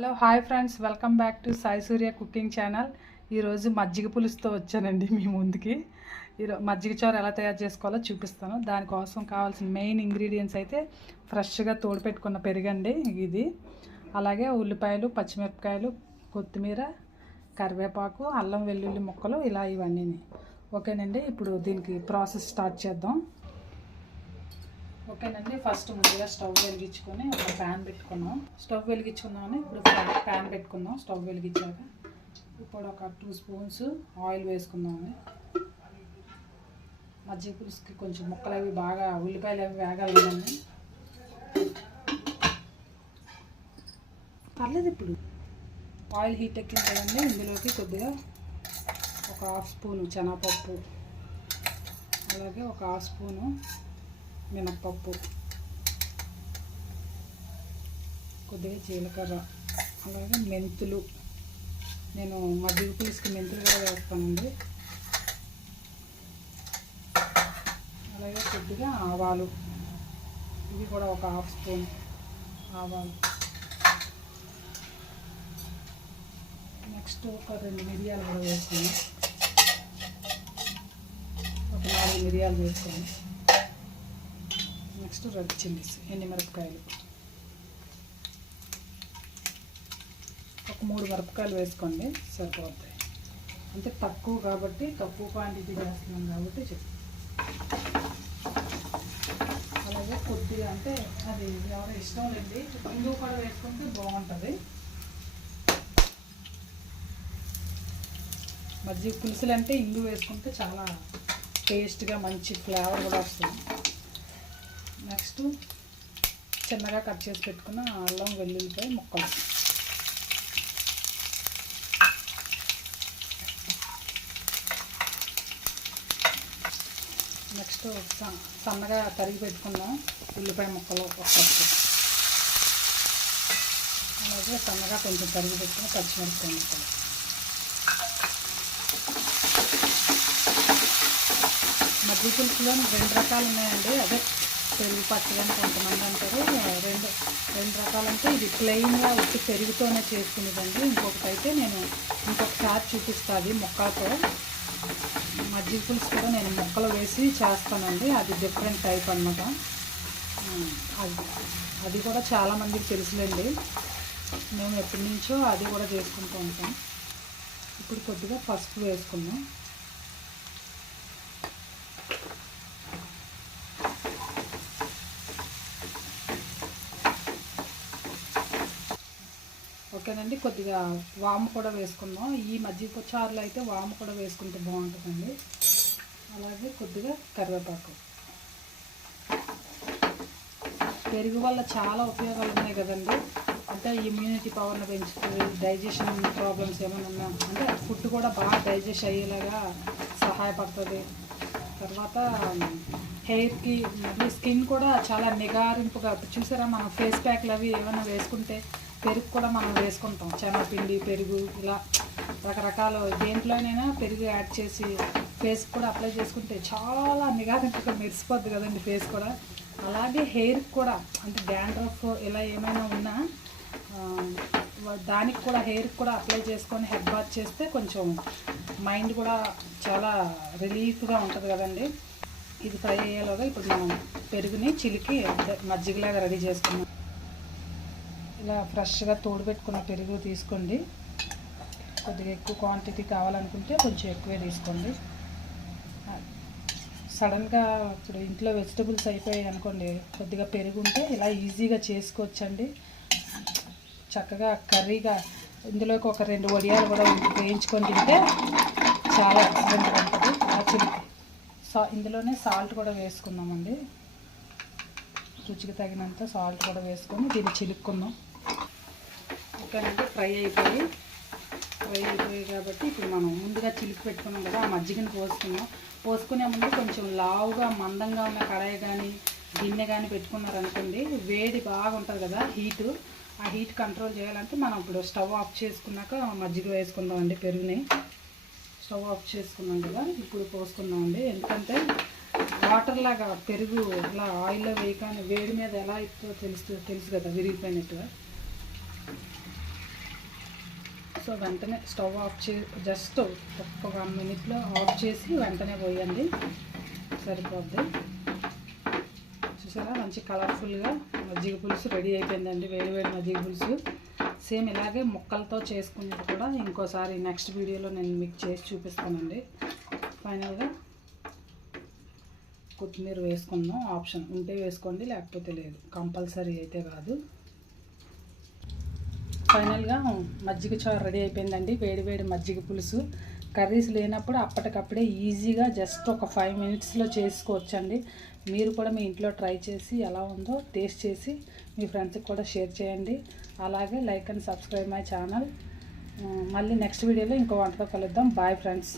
Hello hi friends, welcome back to Sai Surya cooking channel. ఈరోజు మజ్జిగ పులుసుతో వచ్చానండి మీ ముందుకి. ఈరోజు మజ్జిగ చారు ఎలా తయారు చేసుకోవాలో చూపిస్తాను. దానికోసం కావాల్సిన మెయిన్ ఇంగ్రీడియంట్స్ అయితే ఫ్రెష్గా తోడుపెట్టుకున్న పెరుగండి ఇది, అలాగే ఉల్లిపాయలు, పచ్చిమిరపకాయలు, కొత్తిమీర, కరివేపాకు, అల్లం వెల్లుల్లి ముక్కలు, ఇలా ఇవన్నీ. ఓకేనండి, ఇప్పుడు దీనికి ప్రాసెస్ స్టార్ట్ చేద్దాం. ఓకేనండి, ఫస్ట్ ముందుగా స్టవ్ వెలిగించుకొని ఒక ప్యాన్ పెట్టుకున్నాం. స్టవ్ వెలిగించుకున్నామని ఇప్పుడు ప్యాన్ పెట్టుకుందాం. స్టవ్ వెలిగించాక ఇప్పుడు ఒక 2 స్పూన్స్ ఆయిల్ వేసుకుందామండి. మజ్జిగ పులుసుకి కొంచెం ముక్కలు అవి బాగా, ఉల్లిపాయలు అవి వేగాలి కదండి. పర్లేదు, ఇప్పుడు ఆయిల్ హీట్ ఎక్కింది కదండి. ఇందులోకి కొద్దిగా ఒక 1/2 స్పూను శనగపప్పు, అలాగే ఒక 1/2 స్పూను మినప్పప్పు, కొద్దిగా జీలకర్ర, అలాగే మెంతులు. నేను మజ్జిగ పులుసుకి మెంతులు కూడా వేస్తానండి. అలాగే కొద్దిగా ఆవాలు, ఇవి కూడా ఒక 1/2 స్పూన్ ఆవాలు. నెక్స్ట్ ఒక 2 మిరియాలు కూడా వేసుకుని, ఒక 4 మిరియాలు వేసుకొని, నెక్స్ట్ రెడ్ చిల్లీస్, ఎండుమిరపకాయలు, ఒక 3 మిరపకాయలు వేసుకోండి సరిపోతాయి. అంటే తక్కువ కాబట్టి, తక్కువ క్వాంటిటీ వేస్తున్నాం కాబట్టి అలాగే కొద్దిగా, అంటే అది ఎవరో ఇష్టం లేండి, ఇంగు కూడా వేసుకుంటే బాగుంటుంది. మజ్జిగ పులుసులు అంటే ఇంగు వేసుకుంటే చాలా టేస్ట్గా మంచి ఫ్లేవర్ కూడా వస్తుంది. నెక్స్ట్ చిన్నగా కట్ చేసి పెట్టుకున్న అల్లం వెల్లుల్లిపాయ ముక్కలు, నెక్స్ట్ సన్నగా తరిగి పెట్టుకున్న ఉల్లిపాయ ముక్కలు ఒక కప్పు, అలాగే సన్నగా కొంచెం తరిగి పెట్టుకున్న పచ్చిమిరపకాయ ముక్కలు. మజ్జిగ పులుసులో 2 రకాలు ఉన్నాయండి. అదే పెరుగు పచ్చడి కొంతమంది అంటారు. రెండు రకాలంటే ఇది ప్లెయిన్గా వచ్చి పెరుగుతోనే చేసుకునేదండి. ఇంకొకటి అయితే నేను ఇంకొకసారి చూపిస్తాను మొక్కలతో. మజ్జిగ పులుసు కూడా నేను మొక్కలు వేసి చేస్తానండి, అది డిఫరెంట్ టైప్ అన్నమాట. అది కూడా చాలామందికి తెలుసులేండి, మేము ఎప్పటి నుంచో అది కూడా చేసుకుంటూ ఉంటాం. ఇప్పుడు కొద్దిగా పసుపు వేసుకుందాం. ఓకేనండి, కొద్దిగా వాము కూడా వేసుకుందాం. ఈ మజ్జిగ చారులో అయితే వాము కూడా వేసుకుంటే బాగుంటుందండి. అలాగే కొద్దిగా కరివేపాకు. పెరుగు వల్ల చాలా ఉపయోగాలు ఉన్నాయి కదండి. అంటే ఇమ్యూనిటీ పవర్ని పెంచుతుంది, డైజెషన్ ప్రాబ్లమ్స్ ఏమైనా ఉన్నా అంటే ఫుడ్ కూడా బాగా డైజెస్ట్ అయ్యేలాగా సహాయపడుతుంది. తర్వాత హెయిర్కి, మళ్ళీ స్కిన్ కూడా చాలా నిగారింపుగా. చూసారా, మనం ఫేస్ ప్యాక్లు అవి ఏమైనా వేసుకుంటే పెరుగు కూడా మనం వేసుకుంటాం. శనగపిండి, పెరుగు, ఇలా రకరకాల దేంట్లోనైనా పెరుగు యాడ్ చేసి ఫేస్ కూడా అప్లై చేసుకుంటే చాలా నిగారింపుగా మెరిసిపోద్ది కదండి ఫేస్ కూడా. అలాగే హెయిర్కి కూడా, అంటే డాండ్రఫ్ ఇలా ఏమైనా ఉన్నా దానికి కూడా, హెయిర్కి కూడా అప్లై చేసుకొని హెడ్ బాత్ చేస్తే కొంచెం మైండ్ కూడా చాలా రిలీఫ్గా ఉంటుంది కదండి. ఇది ఫ్రై అయ్యేలోగా ఇప్పుడు మనం పెరుగుని చిలికి మజ్జిగలాగా రెడీ చేసుకున్నాం. ఇలా ఫ్రెష్గా తోడుపెట్టుకున్న పెరుగు తీసుకోండి. కొద్దిగా ఎక్కువ క్వాంటిటీ కావాలనుకుంటే కొంచెం ఎక్కువే తీసుకోండి. సడన్గా ఇప్పుడు ఇంట్లో వెజిటబుల్స్ అయిపోయాయి అనుకోండి, కొద్దిగా పెరుగు ఉంటే ఇలా ఈజీగా చేసుకోవచ్చండి. చక్కగా కర్రీగా ఇందులోకి ఒక 2 వడియాలు కూడా వేయించుకొని తింటే చాలా ఎక్సలెంట్గా ఉంటుంది. ఇందులోనే సాల్ట్ కూడా వేసుకుందామండి. రుచికి తగినంత సాల్ట్ కూడా వేసుకొని దీన్ని చిలుక్కుందాం. ఓకేనండి, ఫ్రై అయిపోయి కాబట్టి ఇప్పుడు మనం ముందుగా చిలికి పెట్టుకున్నాం కదా, ఆ మజ్జిగని పోసుకునే ముందు కొంచెం లావుగా మందంగా ఉన్న కడాయి కానీ గిన్నె కానీ పెట్టుకున్నారనుకోండి, వేడి బాగా ఉంటుంది కదా, ఆ హీట్ కంట్రోల్ చేయాలంటే మనం ఇప్పుడు స్టవ్ ఆఫ్ చేసుకున్నాక మజ్జిగ వేసుకుందామండి. పెరుగుని స్టవ్ ఆఫ్ చేసుకున్నాం కదా, ఇప్పుడు పోసుకుందామండి. ఎందుకంటే వాటర్ లాగా పెరుగు ఇలా ఆయిల్లో వేయగానే వేడి మీద ఎలా ఇస్తుందో తెలుసు కదా, విరిగిపోయినట్టుగా. సో వెంటనే స్టవ్ ఆఫ్ జస్ట్ ఒక్క 1 మినిట్లో ఆఫ్ చేసి వెంటనే పోయండి, సరిపోద్ది. చూసారా మంచి కలర్ఫుల్గా మజ్జిగ పులుసు రెడీ అయిపోయిందండి. వేడివేడి మజ్జిగ పులుసు. సేమ్ ఇలాగే ముక్కలతో చేసుకునేది కూడా ఇంకోసారి నెక్స్ట్ వీడియోలో నేను మీకు చేసి చూపిస్తానండి. ఫైనల్గా కొత్తిమీర వేసుకుందాం, ఆప్షన్ ఉంటే వేసుకోండి, లేకపోతే లేదు, కంపల్సరీ అయితే కాదు. ఫైనల్గా మజ్జిగ చారు రెడీ అయిపోయిందండి. వేడివేడి మజ్జిగ పులుసు. కర్రీస్ లేనప్పుడు అప్పటికప్పుడే ఈజీగా జస్ట్ ఒక 5 మినిట్స్లో చేసుకోవచ్చండి. మీరు కూడా మీ ఇంట్లో ట్రై చేసి ఎలా ఉందో టేస్ట్ చేసి మీ ఫ్రెండ్స్కి కూడా షేర్ చేయండి. అలాగే like and subscribe my channel. మళ్ళీ నెక్స్ట్ వీడియోలో ఇంకో వంటతో కలుద్దాం. Bye friends.